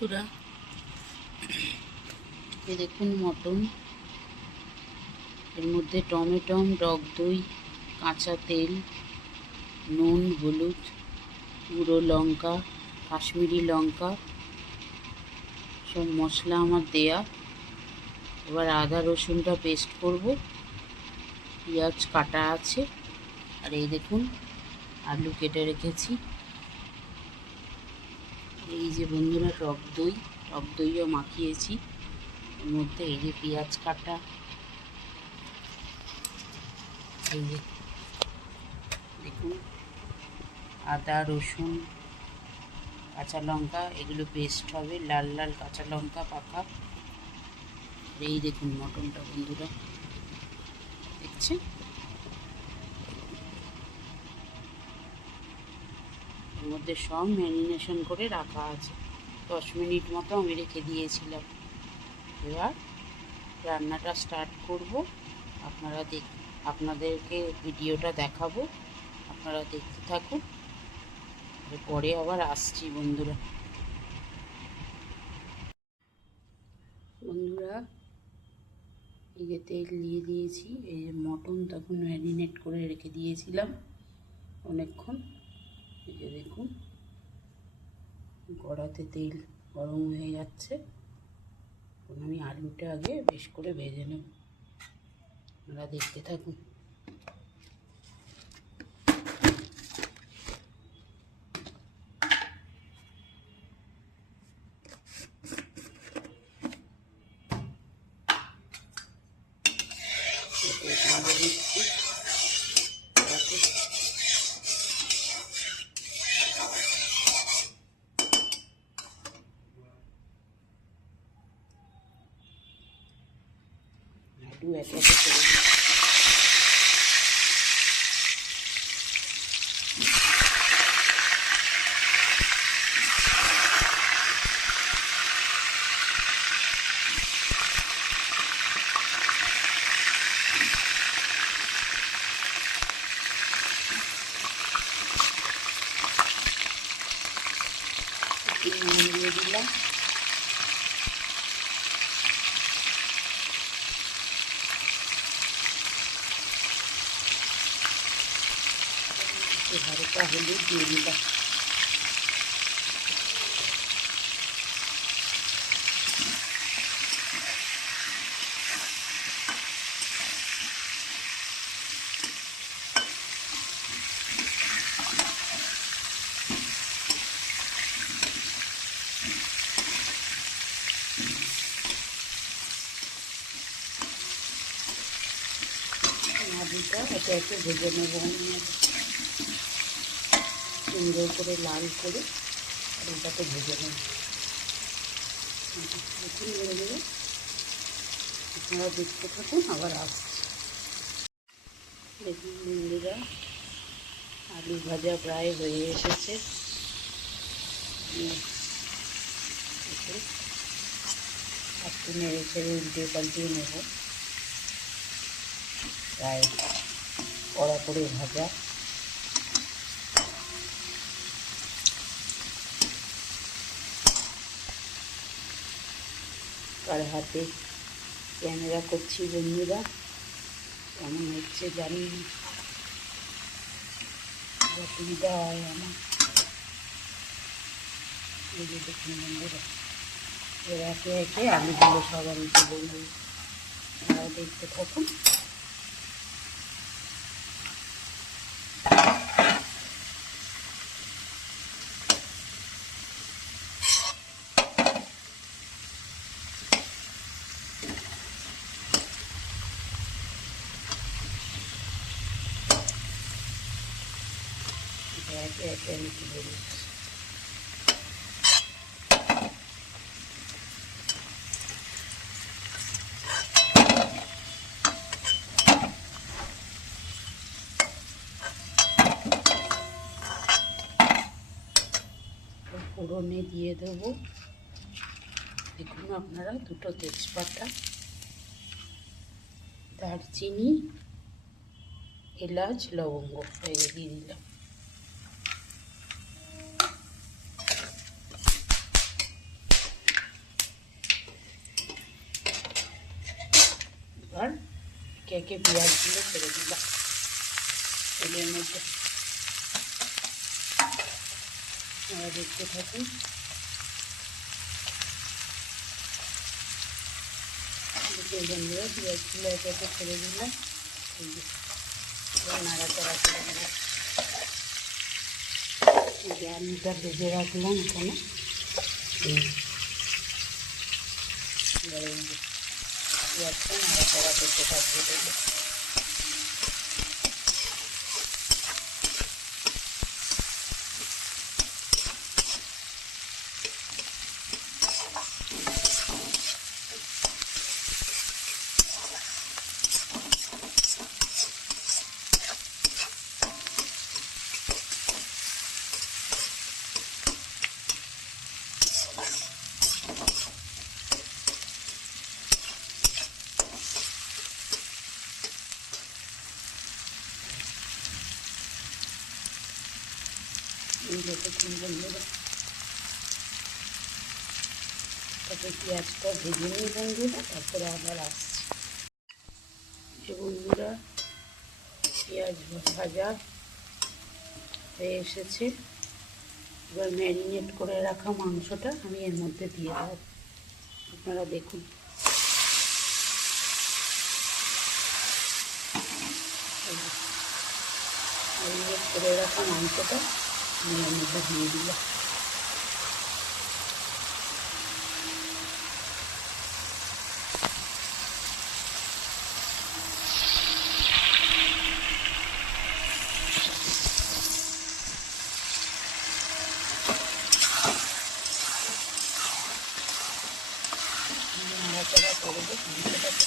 বন্ধুরা, এ দেখুন মটন। এর মধ্যে টমেটো, টক দই, কাঁচা তেল, নুন, হলুদ, গুঁড়ো লঙ্কা, কাশ্মীরি লঙ্কা সব মশলা আমার দেয়া। এবার আদা রসুনটা পেস্ট করব। পেঁয়াজ কাটা আছে। আর এই দেখুন আলু কেটে রেখেছি। এই যে বন্ধুরা টক দইও মাখিয়েছি। এর মধ্যে এই যে পেঁয়াজ কাটা, এই যে দেখুন আদা রসুন কাঁচা লঙ্কা, এগুলো পেস্ট হবে, লাল লাল কাঁচা লঙ্কা পাকা। এই দেখুন মটনটা বন্ধুরা, দেখছেন? এর মধ্যে সব ম্যারিনেশন করে রাখা আছে। 10 মিনিট মতো আমি রেখে দিয়েছিলাম। এবার রান্নাটা স্টার্ট করব। আপনাদেরকে ভিডিওটা দেখাবো, আপনারা দেখতে থাকুন। পরে আবার আসছি বন্ধুরা। এই যে তেল দিয়ে দিয়েছি। এই যে মটন তখন ম্যারিনেট করে রেখে দিয়েছিলাম অনেকক্ষণ। এই যে দেখুন কড়াতে তেল গরম হয়ে যাচ্ছে। এখন আমি আলুটা আগে বেশ করে ভেজে নেব, আপনারা দেখতে থাকুন। আলু এক একে করে দিয়ে দিলাম। হালকা হলুদ দিয়ে দিলাম। আলুটা একে একে ভেজে নেব সুন্দর করে, লাল করে আলুটাকে ভেজে নেব। দেখুন ভেজে, আপনারা দেখতে থাকুন, আবার আসছি। দেখুন বন্ধুরা, আলু ভাজা প্রায় হয়ে এসেছে। একটু নেড়ে ছেড়ে উল্টে পাল্টিয়ে নেব। প্রায় কড়া করে ভাজা। কার হাতে ক্যামেরা করছি বন্ধুরা, কেমন হচ্ছে জানি না, অসুবিধা হয় আমার। এই যে দেখুন বন্ধুরা, এর একে একে আলুগুলো সব আমি তুলে নেব, আপনারা দেখতে থাকুন। একে একে আমি তুলে দিচ্ছি। ফোড়নে দিয়ে দেবো, দেখুন আপনারা, 2টো তেজপাতা, দারচিনি, এলাচ, লবঙ্গ দিয়ে দিলাম। একে পেঁয়াজগুলো ছেড়ে দিলাম তেলের মধ্যে। দেখতে থাকুন। বন্ধুরা পেঁয়াজগুলো একে একে ছেড়ে দিলাম। এই যে নাড়াচাড়া করে দিলাম। এই যে আলুটা ভেজে রাখলাম এখানে। এবার এই যে পেঁয়াজটা নাড়াচাড়া করতে থাকবে। দেখুন বন্ধুরা, তারপরে পেঁয়াজটা ভেজে নিই বন্ধুরা, তারপরে আবার আসছি। যে বন্ধুরা পেঁয়াজ ভাজা হয়ে এসেছে, এবার ম্যারিনেট করে রাখা মাংসটা আমি এর মধ্যে দিয়ে দেবো। আপনারা দেখুন। ম্যারিনেট করে রাখা মাংসটা আমি এর মধ্যে দিয়ে দিলাম। নাড়াচাড়া করবো মাংসটাকে।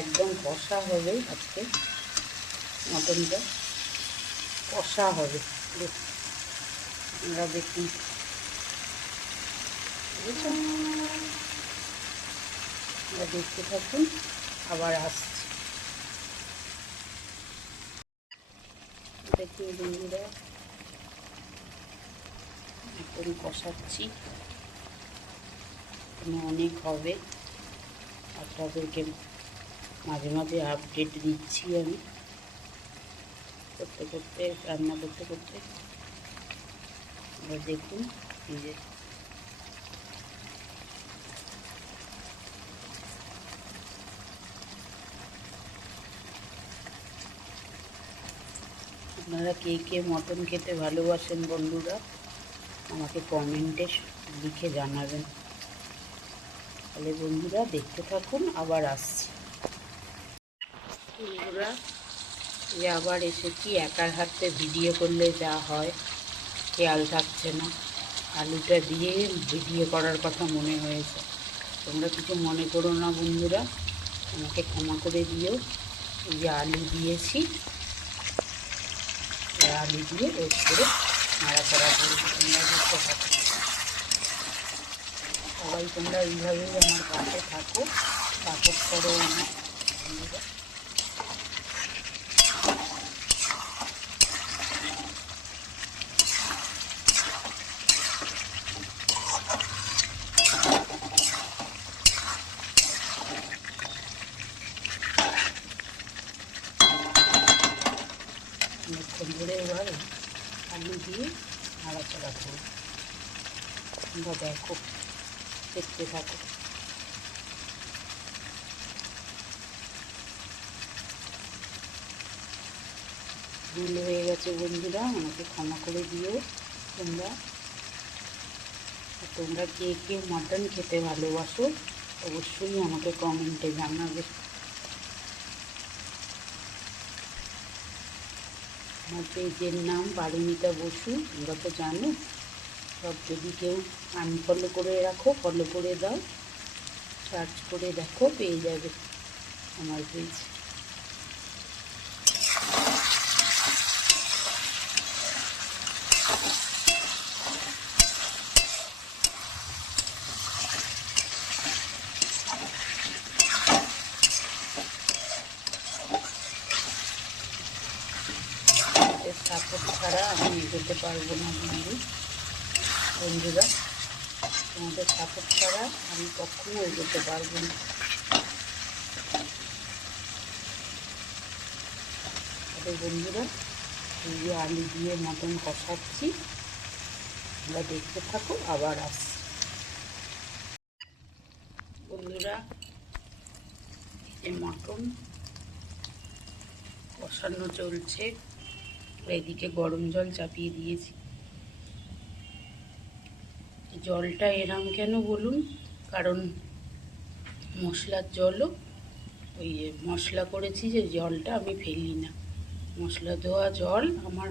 একদম কষা হবে আজকে, মটনটা কষা হবে। আপনারা দেখুন, বুঝেছেন? আপনারা দেখতে থাকুন, আবার আসছি। দেখুন বন্ধুরা, মটন কষাচ্ছি, অনেক হবে। আপনাদেরকে মাঝে মাঝে আপডেট দিচ্ছি আমি, রান্না করতে করতে। এবার দেখুন, এই যে আপনারা কে কে মটন খেতে ভালোবাসেন বন্ধুরা, আমাকে কমেন্টে লিখে জানাবেন। তাহলে বন্ধুরা দেখতে থাকুন, আবার আসছি। বন্ধুরা যে আবার এসেছি, একার হাতে ভিডিও করলে যা হয় খেয়াল থাকছে না। আলুটা দিয়ে ভিডিও করার কথা মনে হয়েছে, তোমরা কিছু মনে করো না বন্ধুরা, আমাকে ক্ষমা করে দিও। এই যে আলু দিয়েছি, আলু দিয়ে ওর করে নাড়াচাড়া করবো। তোমরা দেখতে থাকো, সবাই তোমরা এইভাবেই আমার পাশে থাকো, সাপোর্ট করো আমার বন্ধুরা। অনেকক্ষণ ধরে এবার আলু দিয়ে নাড়াচাড়া করবো। তোমরা দেখো, দেখতে থাকো। ভুল হয়ে গেছে বন্ধুরা, আমাকে ক্ষমা করে দিও তোমরা। তোমরা কে কে মটন খেতে ভালোবাসো অবশ্যই আমাকে কমেন্টে জানাবে। আমার পেজের নাম পারমিতা বসু, তোমরা তো জানো সব। যদি কেউ আনফলো করে রাখো, ফলো করে দাও, সার্চ করে দেখো, পেয়ে যাবে আমার পেজ। ছাড়া আমি এগোতে পারবো না বন্ধুরা, তোমাদের সাপোর্ট ছাড়া আমি কখনো এগোতে পারবো না। তবে বন্ধুরা, এই যে আলু দিয়ে মটন কষাচ্ছি, তোমরা দেখতে থাকো, আবার আসছি। বন্ধুরা, এই মটন কষানো চলছে, এদিকে গরম জল চাপিয়ে দিয়েছি। জলটা এরম কেন বলুন, কারণ মশলার জলও ওই মশলা করেছি যে জলটা আমি ফেলি না। মশলা ধোয়া জল, আমার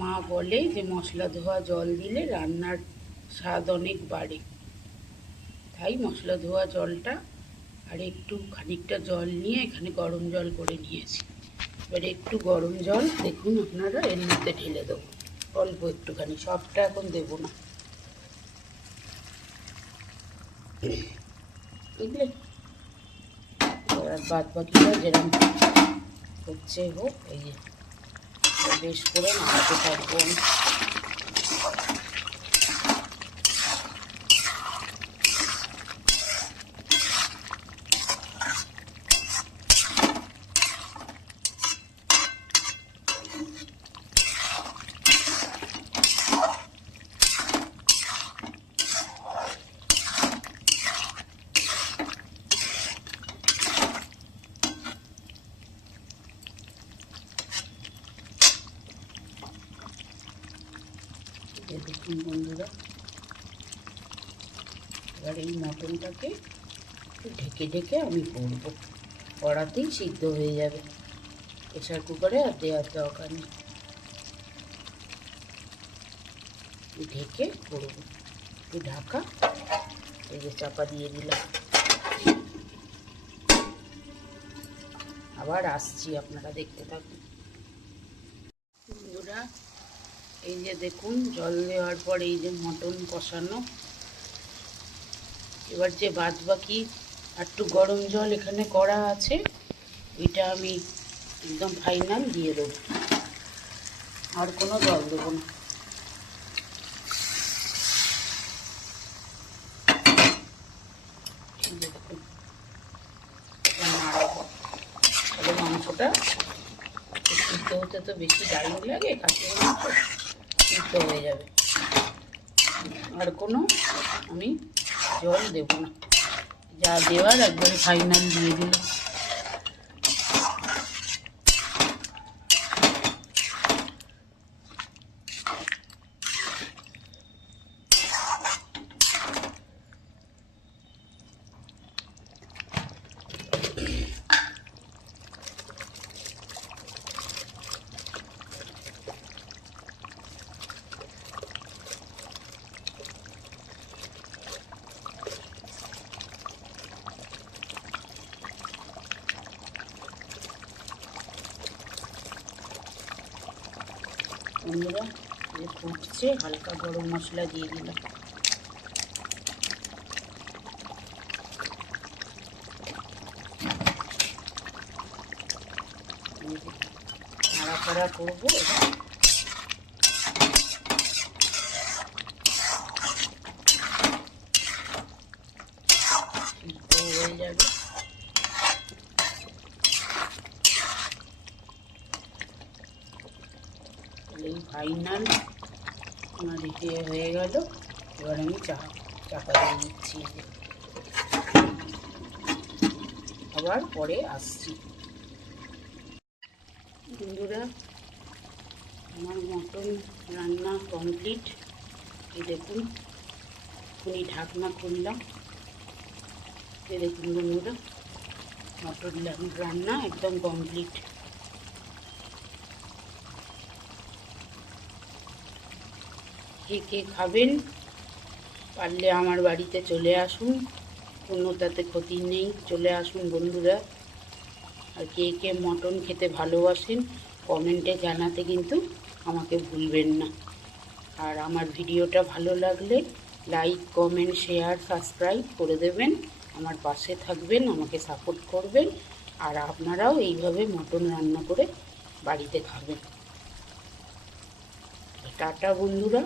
মা বলে যে মশলা ধোয়া জল দিলে রান্নার স্বাদ অনেক বাড়ে, তাই মশলা ধোয়া জলটা আর একটু খানিকটা জল নিয়ে এখানে গরম জল করে নিয়েছি। এবার একটু গরম জল দেখুন আপনারা এর মধ্যে ঢেলে দেবো, অল্প একটুখানি, সবটা এখন দেবো না, বুঝলে। এবার বাদ বাকিটা যেরকম হচ্ছে হোক, এই যে বেশ করে নাড়াতে থাকবো। দেখুন বন্ধুরা, এবার এই মটনটাকে একটু ঢেকে ঢেকে আমি করবো, কড়াতেই সিদ্ধ হয়ে যাবে, প্রেশার কুকারে আর দেওয়ার দরকার নেই। ঢেকে করবো, একটু ঢাকা, এই যে চাপা দিয়ে দিলাম। আবার আসছি, আপনারা দেখতে থাকুন। বন্ধুরা, এই যে দেখুন জল দেওয়ার পর এই যে মটন কষানো, এবার যে বাদ বাকি একটু গরম জল এখানে করা আছে, এটা আমি একদম ফাইনাল দিয়ে দেবো, আর কোনো জল দেবো না। দেখুন নাড়াবো, তাহলে মাংসটা সিদ্ধ হতে তো বেশি টাইম লাগে, খাসির মাংস সিদ্ধ হয়ে যাবে। আর কোনো আমি জল দেবো না, যা দেওয়ার একবারে ফাইনাল দিয়ে দিলাম। বন্ধুরা, যে ফুটছে, হালকা গরম মশলা দিয়ে দিলাম। নাড়াচাড়া করবো, সিদ্ধ হয়ে যাবে। এই ফাইনাল আমার রেডি হয়ে গেল। এবার আমি চাপা দিয়ে নিচ্ছি, আবার পরে আসছি। বন্ধুরা, আমার মটন রান্না কমপ্লিট। এই দেখুন, এখনই ঢাকনা খুললাম। এই দেখুন বন্ধুরা, মটন রান্না একদম কমপ্লিট। কে কে খাবেন, পারলে আমার বাড়িতে চলে আসুন, কোনো তাতে ক্ষতি নেই, চলে আসুন বন্ধুরা। আর কে কে মটন খেতে ভালোবাসেন কমেন্টে জানাতে কিন্তু আমাকে ভুলবেন না। আর আমার ভিডিওটা ভালো লাগলে লাইক, কমেন্ট, শেয়ার, সাবস্ক্রাইব করে দেবেন, আমার পাশে থাকবেন, আমাকে সাপোর্ট করবেন। আর আপনারাও এইভাবে মটন রান্না করে বাড়িতে খাবেন। টাটা বন্ধুরা।